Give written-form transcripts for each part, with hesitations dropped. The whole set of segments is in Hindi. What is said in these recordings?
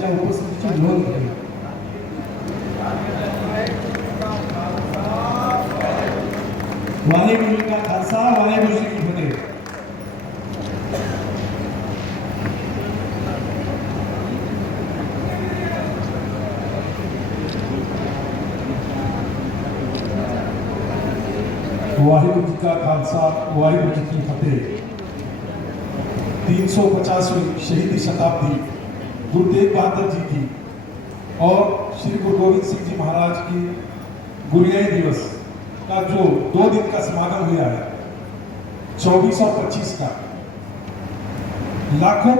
त्यांच्या उपस्थितीची नोंद घ्यावी. वाहेगुरु जी का खालसा, वाहेगुरु जी की फतेह. वाहेगुरु जी का खालसा, वाहेगुरु जी की फतेह. 350वीं शहीदी शताब्दी गुरु तेग बहादुर जी की और श्री गुरु गोविंद सिंह जी महाराज की गुरियाई दिवस का जो 2 दिन का समागम हुआ है 24 और 25 का, लाखों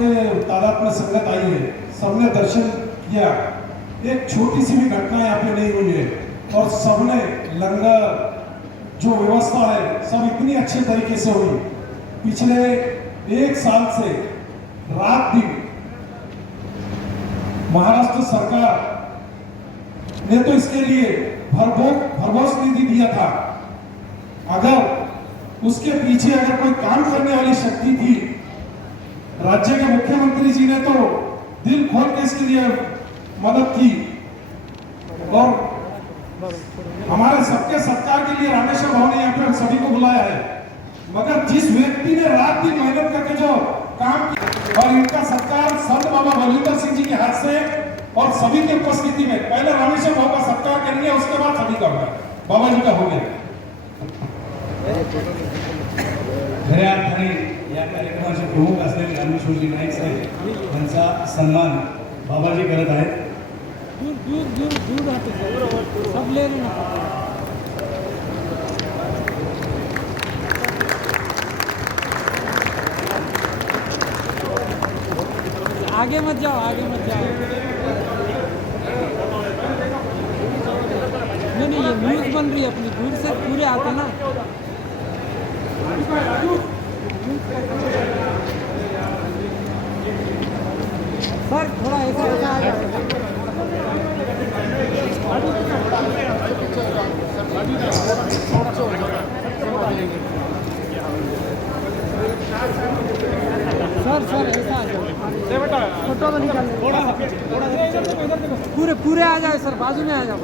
के तादाद में संगत आई है. सबने दर्शन किया. एक छोटी सी भी घटना यहाँ पे नहीं हुई है और सबने लंगर जो व्यवस्था है सब इतनी अच्छे तरीके से हुई. पिछले 1 साल से रात दिन महाराष्ट्र सरकार ने तो इसके लिए भरघोस निधि दिया था. अगर उसके पीछे अगर कोई काम करने वाली शक्ति थी, राज्य के मुख्यमंत्री जी ने तो दिल खोल के इसके लिए मदद की और हमारे सबके सत्कार के लिए रामेश्वर भाव ने यहाँ पे हम सभी को बुलाया है. मगर जिस व्यक्ति ने रात दिन मेहनत करके जो काम किया और इनका सत्कार संत बाबा बलविंदर सिंह जी के हाथ से और सभी की उपस्थिति में पहले रामेश्वर भाव का सत्कार करेंगे, उसके बाद सभी का होगा. बाबा जी का हो गया. खऱ्या अर्थाने या कार्यक्रमाचे प्रमुख असलेले रामेश्वरजी नाईक साहेब यांचा सन्मान बाबाजी करत आहेत. सब ले रहे. आगे मत जाओ, आगे मत जाओ. नहीं, ये न्यूज़ बन रही है अपनी. दूर से पूरे आते ना. सर थोड़ा ऐसा आ जाए. सर ऐसा आ जाओ. फोटो तो निकाल. पूरे आ जाए सर, बाजू में आ जाओ.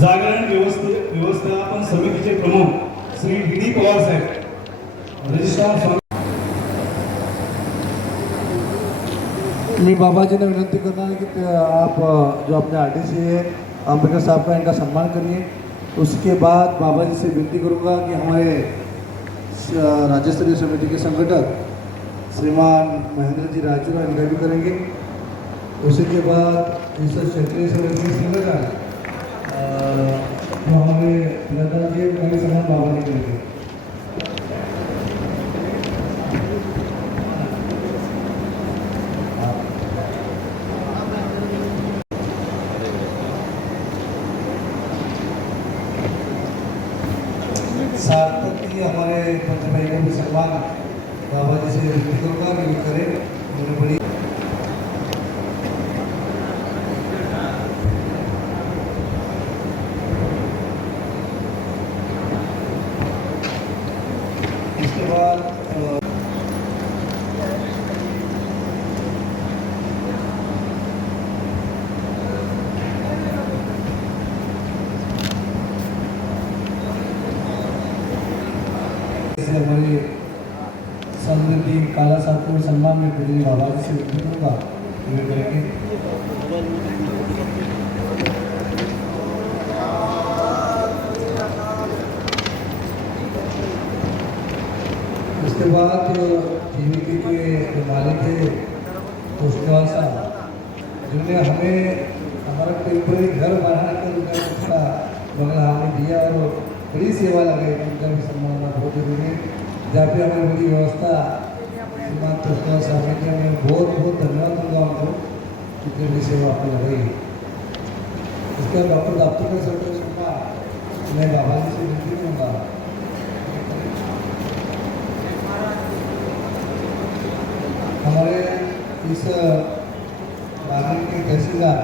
जागरण व्यवस्थापन समितीचे प्रमुख श्री डी पवार साहेब, रजिस्ट्रार. मी बाबाजी ने विनंती करना है कि आप जो अपने आरटीसी है अम्बेडकर साहब का इनका सम्मान करिए. उसके बाद बाबा जी से विनती करूंगा कि हमारे राज्य स्तरीय समिति के संगठक श्रीमान महेंद्र जी राजू इनका भी करेंगे. उसी के बाद इस क्षेत्रीय समिति के संगठक जो हमारे लता जी उनका भी सम्मान बाबा जी करेंगे. सार्थक हमारे पंच भाई को भी सम्मान बाबा जी से विनती करूँगा कि करें. उन्होंने बड़ी इसके बाद हमारे समृद्धि काला साहब को सम्मान में पूजनीय बाबा जी से विनती करूँगा वे करेंगे. उसके बाद जो जीविका के मालिक थे पुष्टवाल साहब, जिन्होंने हमें हमारा टेम्पररी घर बनाकर उसका बंगला हमें दिया और बड़ी सेवा लगाई. उनका भी सम्मान बहुत जरूरी है. जहाँ पे हमें बड़ी व्यवस्था श्रीमान पुष्टवाल साहब ने किया. मैं बहुत बहुत धन्यवाद दूंगा उनको, कितनी बड़ी सेवा आपने लगाई. इसके बाद डॉक्टर दाप्तिकर सर को सम्मान मैं बाबा जी से विनती करूँगा हमारे इस राजन के तहसीलदार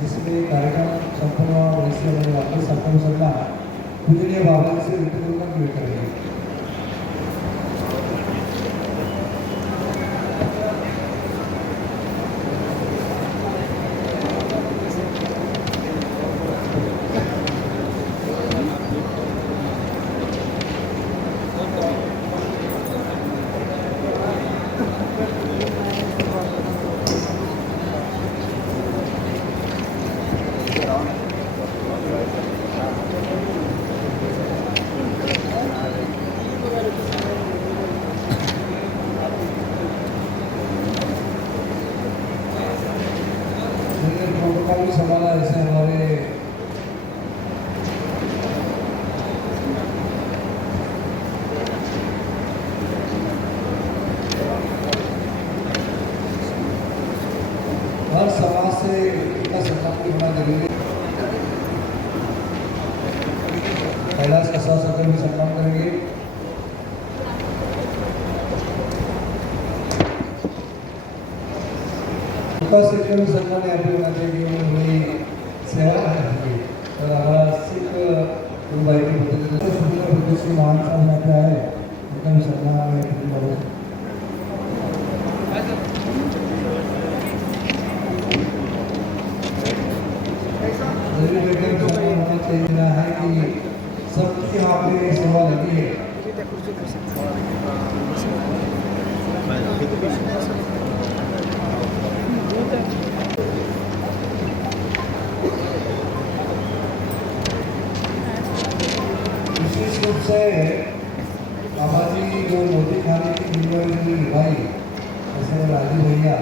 जिसमें कार्यक्रम संपन्न हुआ और इससे हमारे वापस संपन्न करना पूजनीय बाबा जी से विनती करूँगा कि वे करेंगे। प्रोटोकॉल भी संभाला ऐसे हमारे हर समाज से इतना सम्मान होना जरूरी है। कैलाश का साथ साथ भी सम्मान करेंगे। से भी सम्मान यहाँ पे होना चाहिए उन्होंने सेवा करनी चाहिए और हमारा सिख भाई की प्रदेश महान साहब यहाँ पे आए उनका भी सम्मान होना चाहिए है कि सबकी यहाँ पे सेवा लगी है। विशेष रूप से हमारी जो मोदी खाने की जिम्मेदारी निभाई जैसे राजू भैया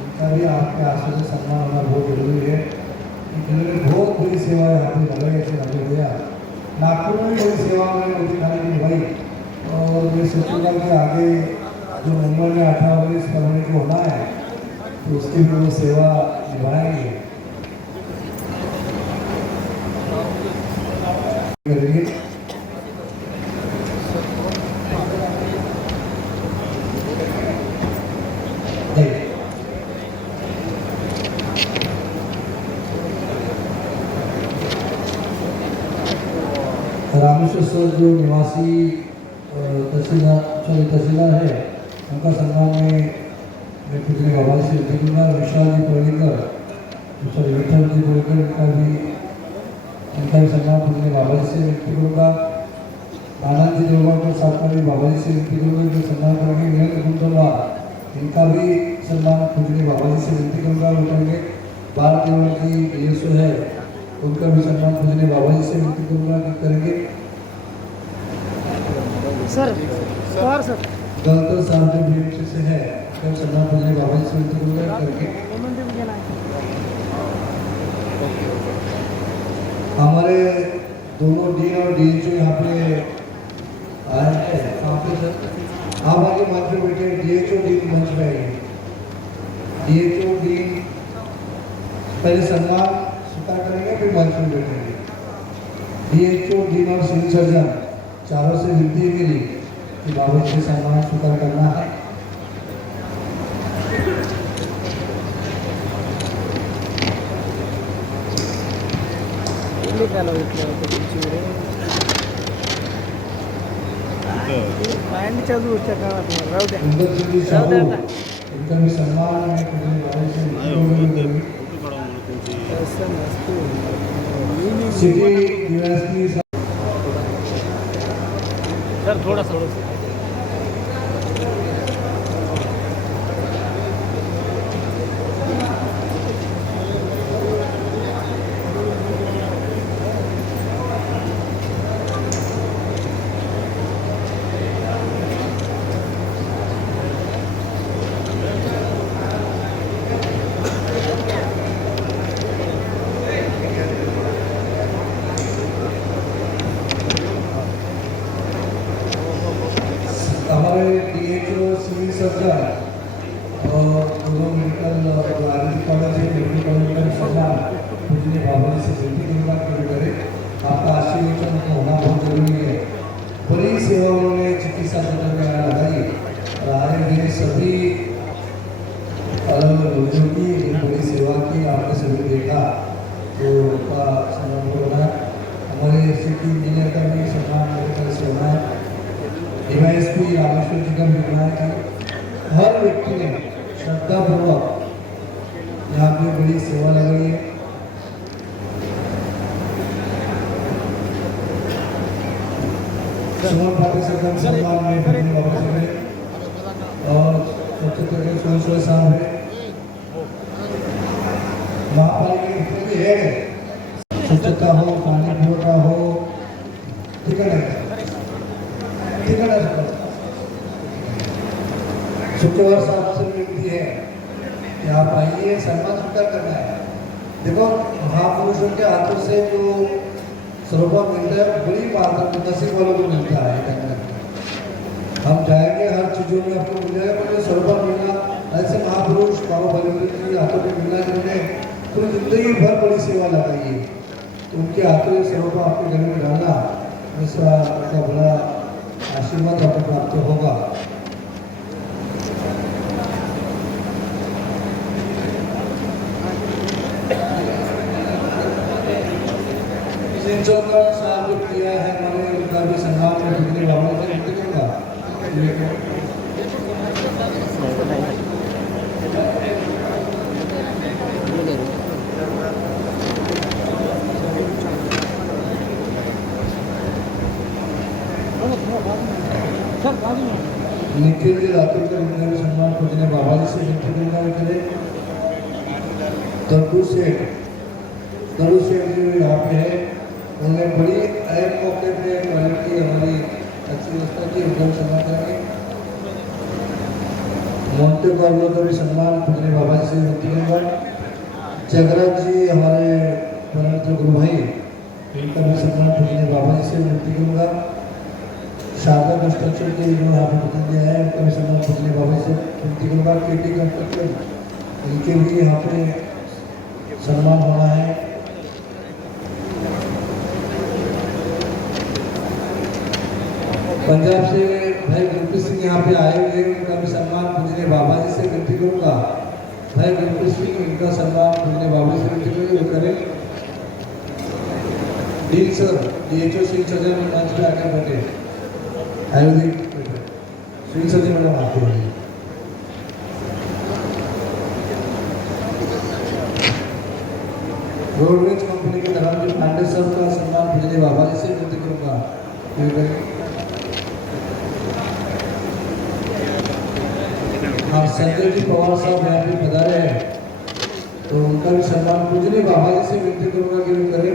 उनका भी आपके आंसू से सम्मान होना बहुत जरूरी है। इन्होंने बहुत बड़ी सेवा यहाँ पे लगाई ऐसे राजू भैया नागपुर में भी बड़ी सेवा उन्होंने मोदी खाने की निभाई और मैं सोचूंगा कि आगे जो मुंबई में 18-19 फरवरी को होना है तो उसकी भी वो सेवा निभाएंगे करेंगे। रामेश्वर सर जो निवासी तहसीलदार है उनका सम्मान में मैं पूजनीय बाबा से विनती करूँगा। विशाल जी परेकर सॉरी विठल जी परेकर इनका भी सम्मान पूजनीय बाबा जी से विनती करूँगा। आनंद जी देवगढ़ साथ में भी बाबा जी से विनती करूँगा जो सम्मान करेंगे। वीरेंद्र कुंदलवा इनका भी सम्मान पूजनीय बाबा जी से विनती करूँगा वो करेंगे। भारत देवगढ़ की DSO है उनका भी सम्मान पूजनीय बाबा जी से विनती करूँगा कि करेंगे। सर गलत साहब जो BMC से है उनका सम्मान पूजनीय बाबा जी से विनती करूँगा करके। हमारे दोनों डीन और DHO यहाँ पे आए हैं। आप आगे मंच पे बैठे DHO डीन मंच पे आइए। DHO डीन पहले सम्मान स्वीकार करेंगे फिर मंच में बैठेंगे। DHO डीन और सिविल सर्जन चारों से विनती है मेरी कि बाबा जी से सम्मान स्वीकार करना है। इनका भी सम्मान है सिटी यूनिवर्सिटी सर थोड़ा सा हमारे DHO सिविल सर्जन और दोनों मेडिकल आरएमसी कॉलेज है मेडिकल कॉलेज का सम्मान पूजनीय बाबा जी से विनती करूँगा कि करें। आपका आशीर्वाद सेवा उन्होंने चिकित्सा क्षेत्र में लगाई और आगे भी सभी अलग अलग लोगों की बड़ी सेवा की आपने सभी देखा, तो उनका सम्मान होना हमारे सिटी इंजीनियर का भी सम्मान मेरे तरफ से होना है। DYSP रामेश्वर जी का भी होना है कि हर व्यक्ति ने श्रद्धापूर्वक यहाँ पे बड़ी सेवा लगाई है। सुमन पाटिल सर का सम्मान में पहले वापस हुए और सबसे पहले सोच साहब है महापालिका जितने भी है, स्वच्छता हो, पानी पुरवठा हो, ठीक है शुक्रवार साहब से विनती है कि आप आइए, सम्मान स्वीकार करना है। देखो महापुरुषों के हाथों से जो स्वरूप मिलता है बड़ी बात है, नसीब वालों को मिलता है। हम जाएंगे हर चीज़ों में आपको मिल जाएगा, पर स्वरूप मिलना ऐसे महापुरुष बाबा बलवीर जी हाथों में मिलना जिन्होंने पूरी जिंदगी भर बड़ी सेवा लगाई है, तो उनके हाथों से स्वरूप आपके घर में डालना, ऐसा उनका बड़ा आशीर्वाद आपको प्राप्त होगा। साहब जो किया है मैंने उनका भी सम्मान में बिजली बाबा से विनती करूँगा। निखिल जी राठौर का उनका भी सम्मान पूजने बाबा जी से विनती करूँगा करें। तरुण सेठ जी यहाँ पे है, उन्होंने बड़ी अहम मौके पे क्वालिटी हमारी अच्छी व्यवस्था की, उनका भी सम्मान करेंगे। मोन्टे कार्लो का भी सम्मान पूजने बाबा जी से विनती करूँगा। जगराज जी हमारे परम गुरु भाई, इनका भी सम्मान पूजने बाबा जी से विनती करूँगा। शारदा कंस्ट्रक्शन के जो यहाँ पे वचन दिया है उनका भी सम्मान पूजने बाबा से विनती करूँगा। KT कंस्ट्रक्शन इनके भी यहाँ पे सम्मान होना है। पंजाब से भाई गुरप्रीत सिंह यहाँ पे आए हुए हैं, उनका भी सम्मान पूजने बाबा जी से विनती करूँगा। भाई गुरप्रीत सिंह, इनका सम्मान पूजने बाबा जी से विनती करें। डील सर DHO सिंह सजन मंच पे आकर बैठे, आयुर्वेदिक सिंह सजन मैडम आते हैं। रोडवेज कंपनी के धर्मजी पांडे सर का सम्मान पूजने बाबा जी से विनती करूँगा। हाँ, संजय जी पवार साहब यहाँ पे पधारे हैं, तो उनका भी सम्मान पूजने बाबा जी से विनती करूँगा कि वे करें।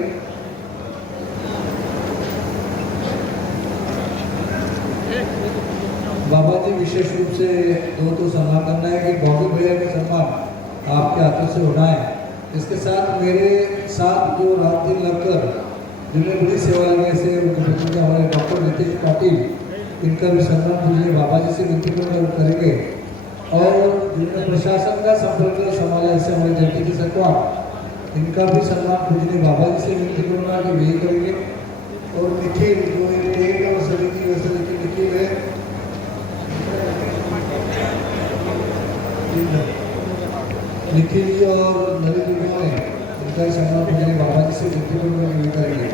बाबा जी विशेष रूप से दो तो सम्मान करना है कि बॉबी भैया का सम्मान आपके हाथों से होना है। इसके साथ मेरे साथ जो रात दिन लगकर जिन्हें बड़ी सेवा लगी, ऐसे उनके हमारे डॉक्टर नितेश पाटिल, इनका भी सम्मान पूजने बाबा जी से विनती करेंगे। और जिन्होंने प्रशासन का संपर्क संभाला, ऐसे हमारे जल्दी की सरकार, इनका भी सम्मान पूजने बाबा जी से विनती करूँगा कि वही करेंगे। और निखिल जो एक और समिति व्यवस्था की निखिल है, निखिल जी और नरेंद्र जी ने इनका सम्मान पूजने बाबा जी से विनती करूँगा कि वही करेंगे।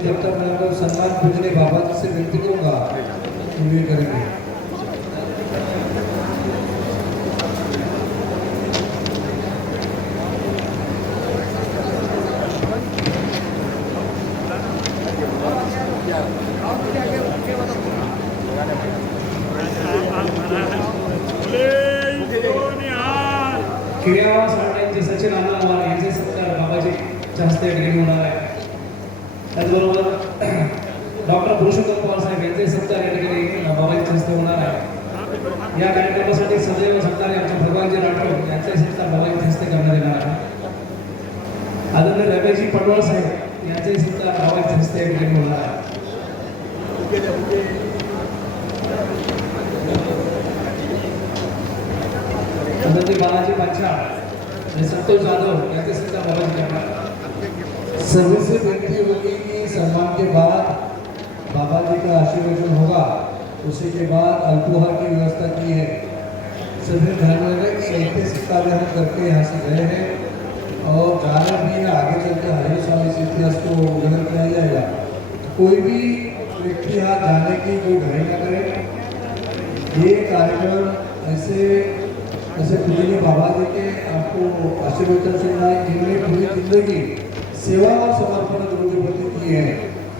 जब तक मैं सम्मान पूजने बाबा जी से विनती करूँगा कि वे करेंगे। क्रियावास मंडळाचे सचिन अण्णा यांचे सत्कार बाबाजीच्या हस्ते होणार आहे। त्याचबरोबर डॉक्टर पुरुषोत्तम पवार साहेब यांचे सत्कार या ठिकाणी बाबाजीच्या हस्ते होणार आहे। या कार्यक्रमासाठी सदैव सत्कार आमचे भगवानजी राठोड यांचा सत्कार बाबाजीच्या हस्ते करण्यात येणार आहे। आदरणीय रमेशजी पटवाळ साहेब यांचे सत्कार बाबाजीच्या हस्ते या ठिकाणी होणार आहे। आदरणीय बालाजी पांचाळ संतोष जाधव यांचे सत्कार बाबाजी करणार आहे। सभी से विनती होगी कि सम्मान के बाद बाबा जी का आशीर्वाद होगा, उसी के बाद अल्पोहार की व्यवस्था की है। सभी ध्यान रखें कि ऐतिहासिक कार्य हम करके यहाँ से गए हैं और जाना भी है, आगे चलकर हजारों साल इस इतिहास को उजागर किया जाएगा। तो कोई भी व्यक्ति यहाँ जाने की कोई ढाई न करे। ये कार्यक्रम ऐसे पूजनीय बाबा जी के आपको आशीर्वचन सुनना है जिन्होंने पूरी जिंदगी सेवा और समर्पण गुरु के प्रति की है।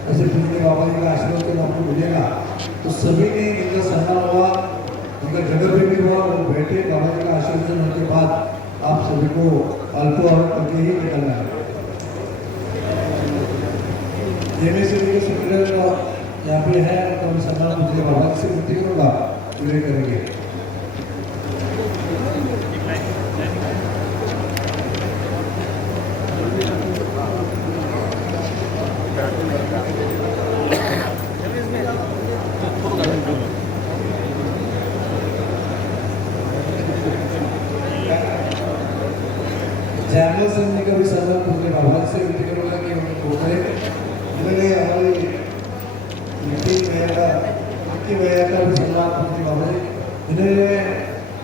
ऐसे पूजनीय बाबा जी का आशीर्वचन आपको मिलेगा तो सभी ने इनका सम्मान हुआ, इनका जगह पे भी हुआ और बैठे बाबा जी का आशीर्वचन होने के बाद आप सभी को अल्पो और करके ही निकलना है। के सुंदर यहाँ पे है तो हम सम्मान पूजनीय बाबा जी से विनती करूँगा पूरे करेंगे। जैमल सिंह का भी सम्मान पूजनीय बाबा से विनती करूँगा कि उनको करें। इन्होंने हमारी की का भी सम्मान पूजनीय बाबा जी, इन्होंने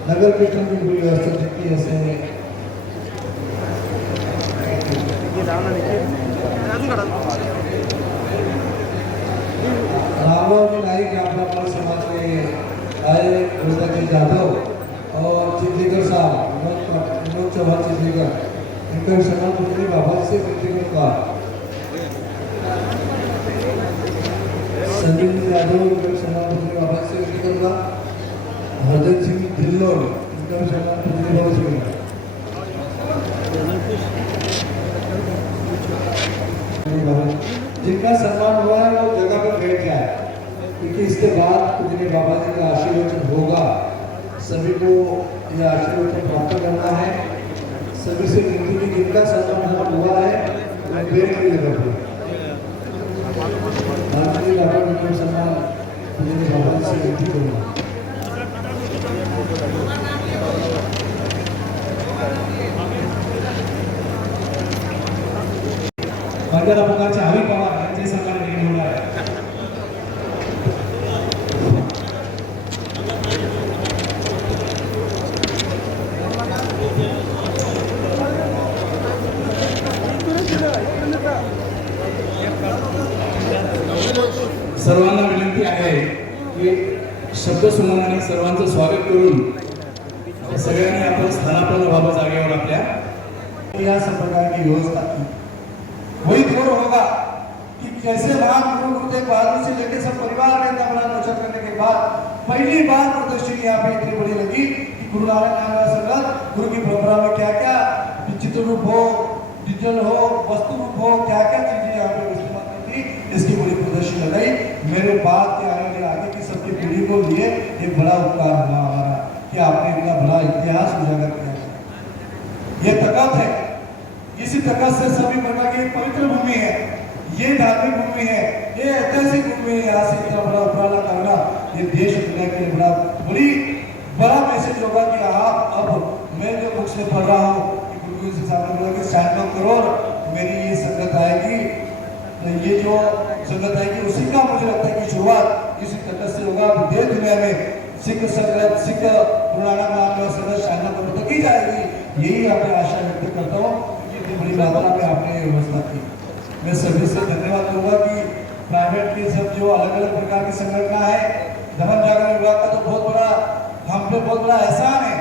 नगर कीर्तन की पूरी व्यवस्था की। ऐसे रामराव नाईक यहाँ पर हमारे समाज में आए, गुरुदास जाधव और चिंतलीकर साहब विनोद चौहान चिंतलीकर, इनका भी सम्मान पूजनीय बाबा से विनती करूँगा। संजीव यादव इनका भी सम्मान पूजनीय बाबा से विनती करूँगा। हरदीप सिंह ढिल्लों इनका भी सम्मान पूजनीय बाबा से करूँगा। जिनका सम्मान हुआ है वो जगह पर बैठ जाए, क्योंकि इसके बाद पूजनीय बाबा जी का आशीर्वचन होगा। सभी को यह आशीर्वचन प्राप्त करना है। सभी से विनती की जिनका सम्मान हुआ है वो बैठ की जगह पर सम्मान पूजनीय बाबा जी से विनती करूँगा। मंगल अपघातचे हवी पवार यांचे सन्मान देखील होणार आहे। सर्वांना विनंती आहे की शब्दसुमनाने सर्वांचं स्वागत करून सगळ्यांनी आपण स्थानापन्न व्हावं जागेवर आपल्या। या सब प्रकार की व्यवस्था की वही दूर होगा कि कैसे महागुरु गुरुदेव बहादुर से लेकर सब परिवार का इतना बड़ा प्रचार करने के बाद पहली बार प्रदर्शनी यहाँ पे इतनी बड़ी लगी कि गुरु नानक नाम संगत गुरु की परंपरा में क्या क्या चित्र रूप हो, डिजिटल हो, वस्तु रूप हो, क्या क्या चीजें यहाँ पे इस्तेमाल की थी, इसकी बड़ी प्रदर्शनी लगाई। मेरे बाद के आने वाले आगे की सबकी पीढ़ी को लिए एक बड़ा उपकार हुआ हमारा कि आपने इतना बड़ा इतिहास उजागर किया। ये ताकत है, इसी ताकत से सभी प्रकार की पवित्र भूमि है, ये धार्मिक भूमि है, ये ऐतिहासिक भूमि है। यहाँ से इतना बड़ा उपराला करना ये देश दुनिया के लिए बड़ा मैसेज होगा कि आप अब मैं जो बुक्स में पढ़ रहा हूँ कि गुरु से सामने बोला कि 96 करोड़ मेरी ये संगत आएगी, तो ये जो संगत आएगी उसी का मुझे लगता है कि शुरुआत इसी ताकत से होगा। देश दुनिया में सिख संगत, सिख गुरु नानक नाम संगत 96 करोड़ तक की जाएगी, यही आपने आशा व्यक्त करता हूँ। बड़ी मात्रा में आपने व्यवस्था की, मैं सभी से धन्यवाद दूंगा कि प्राइवेट के सब जो अलग अलग प्रकार की संगठन है, धर्म जागरण विभाग का तो बहुत बड़ा हम पे बहुत बड़ा एहसान है,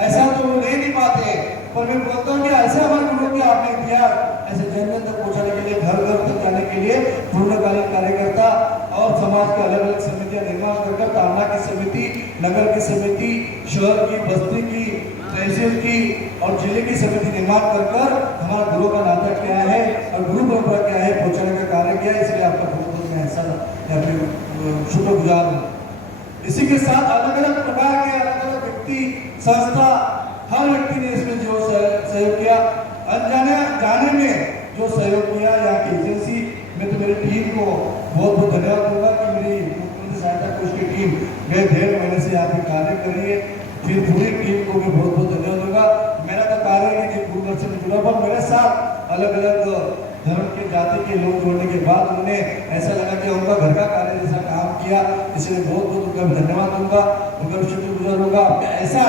ऐसा तो वो ले नहीं पाते, पर मैं बोलता हूँ कि ऐसे हमारे गुरु की आपने इतिहास ऐसे जन जन तक पहुँचाने के लिए, घर घर तक जाने के लिए पूर्णकालीन कार्यकर्ता और समाज के अलग अलग समितियां निर्माण कर तालना की समिति, नगर की समिति, शहर की, बस्ती की, तहसील की और जिले की समिति निर्माण कर हमारा गुरु का नाता क्या है और गुरु परंपरा क्या है पहुंचाने का कार्य किया। इसलिए आपका बहुत बहुत मैं एहसान या फिर शुक्रगुजार हूँ। इसी के साथ अलग अलग प्रकार के अलग अलग व्यक्ति, संस्था, हर व्यक्ति ने इसमें जो सहयोग किया, अनजाने जाने में जो सहयोग किया, यहाँ की एजेंसी में तो मेरी टीम को बहुत बहुत धन्यवाद दूंगा कि मेरी मुख्यमंत्री सहायता कोष की टीम गए 1.5 महीने से यहाँ पे कार्य कर रही है। फिर पूरी टीम को भी बहुत बहुत धन्यवाद दूंगा। मेरा तो कार्य है कि गुरुघर से जुड़ा, पर मेरे साथ अलग अलग धर्म के जाति के लोग जोड़ने के बाद उन्हें ऐसा लगा कि उनका घर का कार्य जैसा काम किया, इसलिए बहुत बहुत उनका धन्यवाद दूंगा, उनका शुक्रगुजार होगा। आपका ऐसा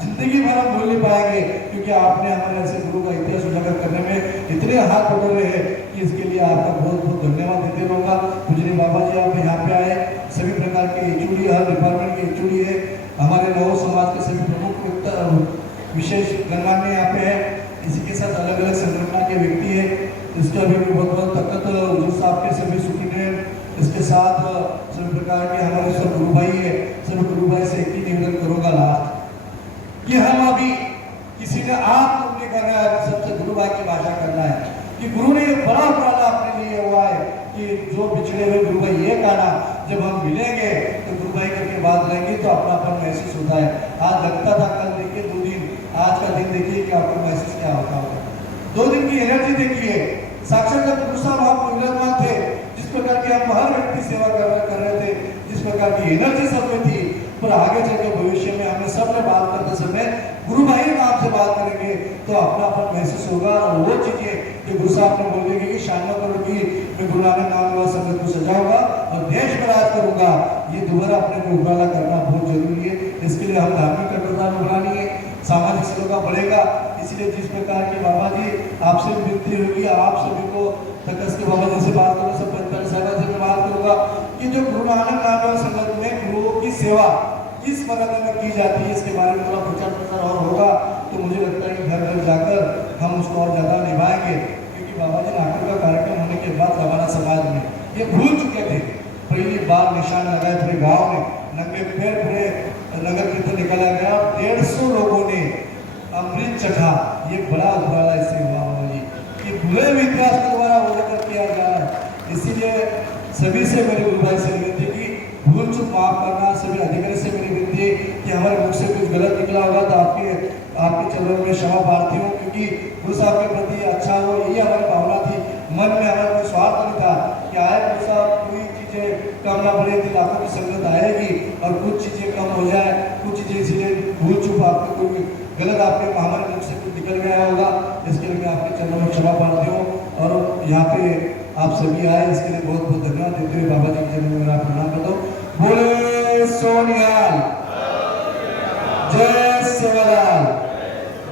जिंदगी भर हम भूल नहीं पाएंगे, क्योंकि आपने हमारे ऐसे गुरु का इतिहास उजागर करने में इतने हाथ पकड़े हैं कि इसके लिए आपका बहुत बहुत धन्यवाद देते रहूँगा। पूजनीय बाबा जी आप यहाँ पे आए, सभी प्रकार के एचओडी, हर डिपार्टमेंट के एचओडी है, हमारे नव समाज के सभी प्रमुख विशेष गणमान्य यहाँ पे है। इसी के साथ अलग अलग संगठन के व्यक्ति है, इसका भी बहुत बहुत तकत जो साहब के सभी सुप्रीटेंडेंट, इसके साथ सभी प्रकार के हमारे सब गुरु भाई है, सब गुरु भाई से एक ही निवेदन करूंगा लास्ट कि हम अभी किसी ने आप नहीं करना है, सबसे गुरु भाई की भाषा करना है कि गुरु ने बड़ा उपराला अपने लिए हुआ है कि जो बिछड़े हुए गुरु भाई ये कहना, जब हम मिलेंगे तो गुरु भाई करके बात रहेंगे तो अपनापन महसूस होता है। आज लगता था, कल देखिए 2 दिन, आज का दिन देखिए कि आपको महसूस क्या होता होगा। 2 दिन की एनर्जी देखिए, साक्षात गुरु साहब आपको विराजमान थे, जिस प्रकार की हम हर व्यक्ति सेवा कर रहे थे, जिस प्रकार की एनर्जी सब में थी, पर आगे चल के भविष्य में हमें सब में बात करते समय गुरु भाई नाम से बात करेंगे तो अपनापन महसूस होगा। और वो चीजें जो गुरु साहब ने बोलेंगे कि शान करोगी, मैं गुरु नानक नाम लो संगत को सजाऊंगा और देश में राज करूंगा, ये दोबारा अपने को उजाला करना बहुत जरूरी है। इसके लिए हम धार्मिक कट्टरता में बढ़ानी है, सामाजिक सेवा बढ़ेगा। इसलिए जिस प्रकार के बाबा जी आपसे विनती होगी, आप सभी को तकस के बाबा जी से बात करो, सब पंचायत साहब से मैं बात करूंगा कि जो गुरु नानक नाम संगत में गुरुओं की सेवा किस मर्यादा में की जाती है, इसके बारे में थोड़ा प्रचार प्रसार और होगा तो मुझे लगता है कि घर घर जाकर हम उसको और ज्यादा निभाएंगे। क्योंकि बाबा जी नाटक का कार्यक्रम होने के बाद रवाना समाज में ये भूल चुके थे, पहली बार निशान लगाए पूरे गाँव में, नंगे पैर पूरे नगर कीर्तन निकाला गया, 150 लोगों ने अमृत चखा। ये बड़ा उजाला इससे हुआ बाबा जी कि पूरे इतिहास को दोबारा उजागर किया जा रहा है। इसीलिए सभी से मेरे गुरु भाई से विनती की भूल चूक माफ करना, सभी अधिकारी से मेरी विनती कि हमारे मुख से कुछ गलत निकला होगा तो आपके चरणों में क्षमा प्रार्थी हूँ, क्योंकि गुरु साहब के प्रति अच्छा हो यही हमारी भावना थी। मन में हमारा कोई स्वार्थ नहीं था कि आए गुरु साहब कोई चीजें कम ना पड़े, लाखों की संगत आएगी और कुछ चीजें कम हो जाए, कुछ चीजें इसीलिए भूल चूक आपके कोई गलत आपके हमारे मुख से कुछ निकल गया होगा, इसके लिए मैं आपके चरणों में क्षमा प्रार्थी हूँ। और यहाँ पे आप सभी आए, इसके लिए बहुत बहुत धन्यवाद देते हुए बाबा जी के चरणों में मेरा प्रणाम करता हूँ। बोले सोनिहाल, जय सेवालाल,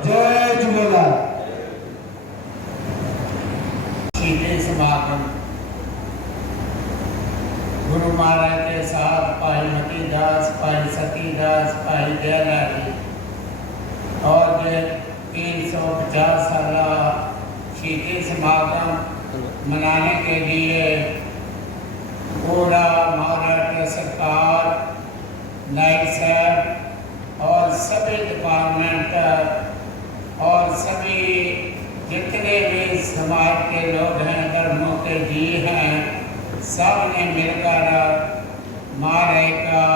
जय झूलेलाल। सीधे समागम गुरु महाराज के साथ भाई मती दास, भाई सती दास, भाई दयालाल और 350 साल सीधे समागम मनाने के लिए पूरा महाराष्ट्र सरकार, नाइट साहब और सभी डिपार्टमेंट और सभी जितने भी समाज के लोग हैं, धर्मों के जी हैं, सब ने मिलकर महाराज का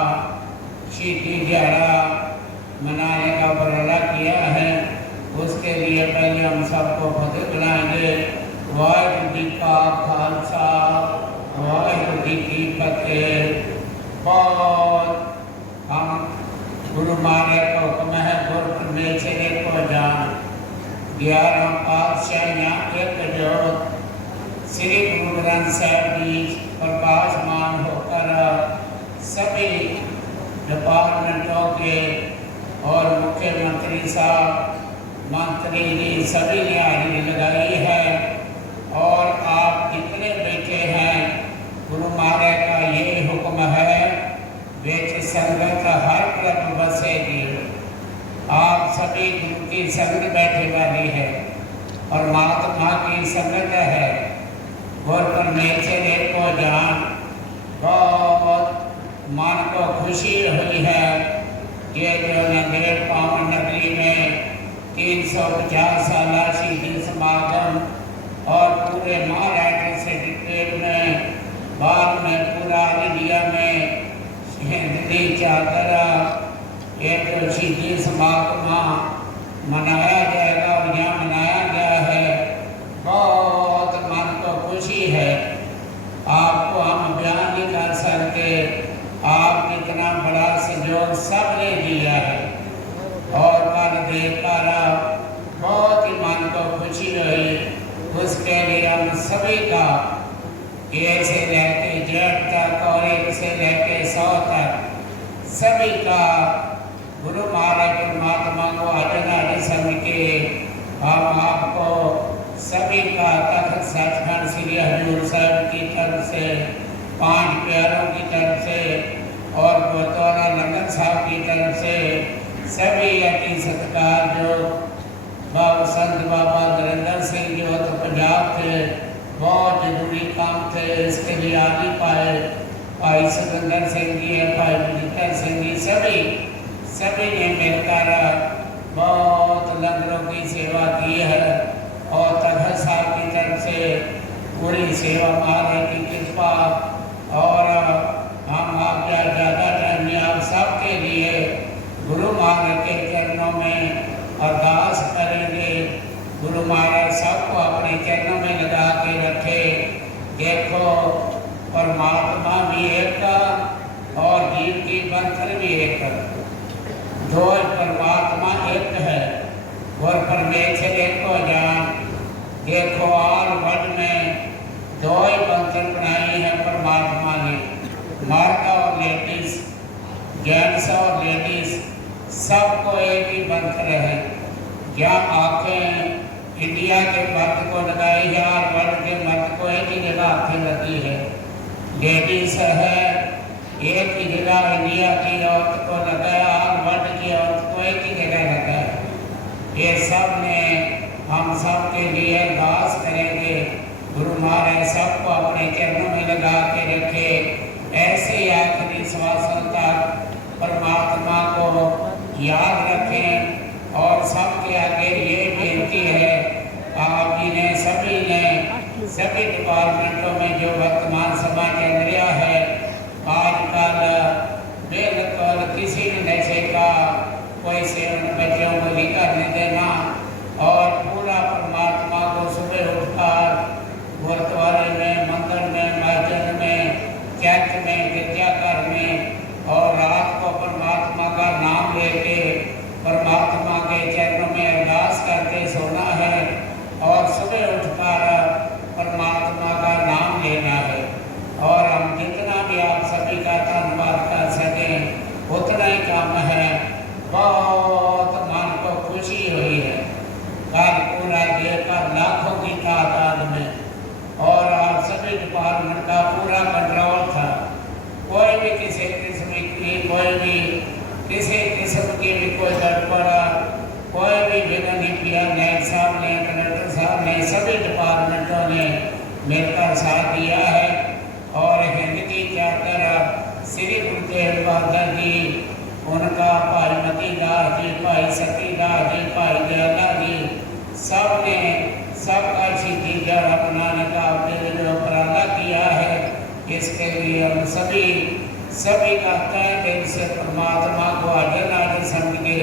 शहीदी दिहाड़ा मनाने का उपराला किया है। उसके लिए पहले हम सबको फतेह बुलाएंगे। वाहिगुरू जी का खालसा, वाहिगुरू जी की फतेह। बहुत हम गुरु महाराज का हुक्म है, गुरु में से को जान 11 पातशाहियाँ एक जोत, श्री गुरु ग्रंथ साहिब जी प्रकाशमान होकर सभी डिपार्टमेंटों के और मुख्यमंत्री साहब, मंत्री जी सभी ने हाजिरी लगाई है। और आप जितने बैठे हैं, गुरु महाराज का ये हुक्म है, बेच संगत हर तरफ बसेगी। आप सभी गुरु की संगत बैठे वाली है और महात्मा की संगत है। और परमेश्वर को जान बहुत मन को खुशी हुई है कि जो नांदेड़ पावन नगरी में 350 साल शहीदी समागम और पूरे महाराष्ट्र से डिटेल में बाद में दी चादर एक शहीदी समागम मनाया जाएगा और यहाँ मनाया गया है। बहुत मन को खुशी है, आपको हम बयान नहीं कर सकते आप कितना बड़ा सहयोग सबने दिया है। और कल देखकर बहुत ही मन को खुशी हुई, उसके लिए हम सभी का ए से लेके जेड तक और 1 से लेके 100 तक सभी का गुरु महाराज परमात्मा को आदर समझ के हम आपको सभी का तख्त सचखंड श्री हजूर साहब की तरफ से, 5 प्यारों की तरफ से और गुरुद्वारा लंगर साहब की तरफ से सभी अति सत्कार जो बाबा संत बाबा नरेंद्र सिंह जो तो पंजाब थे, बहुत जरूरी काम थे, इसके लिए आ नहीं पाए। भाई सुखविंदर सिंह जी है, भाई बलजिंदर सिंह जी, सभी ने मिलकर बहुत लंगरों की सेवा की है और तखत साहब की तरफ से पूरी सेवा महाराज की कृपा। और हम आप ज़्यादा टाइम में आप सबके लिए गुरु महाराज के चरणों में अरदास करेंगे। गुरु महाराज सबको अपने चरणों में लगा के रखे। देखो परमात्मा भी एक और जीव की बंधन भी एक, दो परमात्मा एक है और परमेश्वर एक हो जान। देखो ऑल वर्ल्ड में 2 ही बंधन बनाई है परमात्मा ने, मर्द और लेडीज, जेंट्स और लेडीज, सबको एक ही बंधन है। क्या आंखें इंडिया के मर्द को लगाई है और वर्ल्ड के मर्द को एक ही जगह आंखें लगी है। लेडीज है एक ही जगह इंडिया की औरत को लगाया और वर्ल्ड की औरत को एक ही जगह लगाया। ये सब ने हम सब के लिए अरदास करेंगे, गुरु महाराज सबको अपने चरणों में लगा के रखे। ऐसे आखिरी श्वासों तक परमात्मा को याद रखें। और सबके आगे ये बेनती है, आप जी ने सभी डिपार्टमेंटों में जो वर्तमान सभा चल रहा है, आजकल बिल्कुल किसी भी नशे का कोई सेवन बच्चों को नहीं करने देना और पूरा परमात्मा को सुबह उठकर गुरुद्वारे में, मंदिर में, मस्जिद में, चर्च में, गिरजाघर में और रात को परमात्मा का नाम लेके परमात्मा के चरणों में अरदास करके सोना है और सुबह उठकर परमात्मा का नाम लेना है। और हम जितना भी आप सभी का धन्यवाद कर सकें उतना ही काम है। बहुत मन को खुशी हुई है, कल पूरा देखकर लाखों की तादाद में और आप सभी डिपार्टमेंट का पूरा कंट्रोल था। कोई भी किसी किस्म की भी कोई गड़बड़, कोई भी विघ्न नहीं किया। नायक साहब ने, कलेक्टर साहब ने, सभी डिपार्टमेंटों ने मिलकर साथ दिया है। और हिंद की चादर श्री गुरु तेग बहादुर जी, उनका भाई मती दास जी, भाई सती दास जी, भाई दयाला जी, सब ने सबका शहीदी दिहाड़ा मनाने का अपने जो उपराला किया है, इसके लिए हम सभी का तहे दिल से परमात्मा को आदर समझ के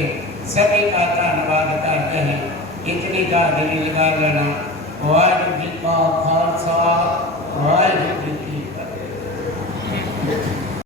सभी का धन्यवाद करते हैं। इतनी का दिल लगा लेना। वाहिगुरू जी का खालसा।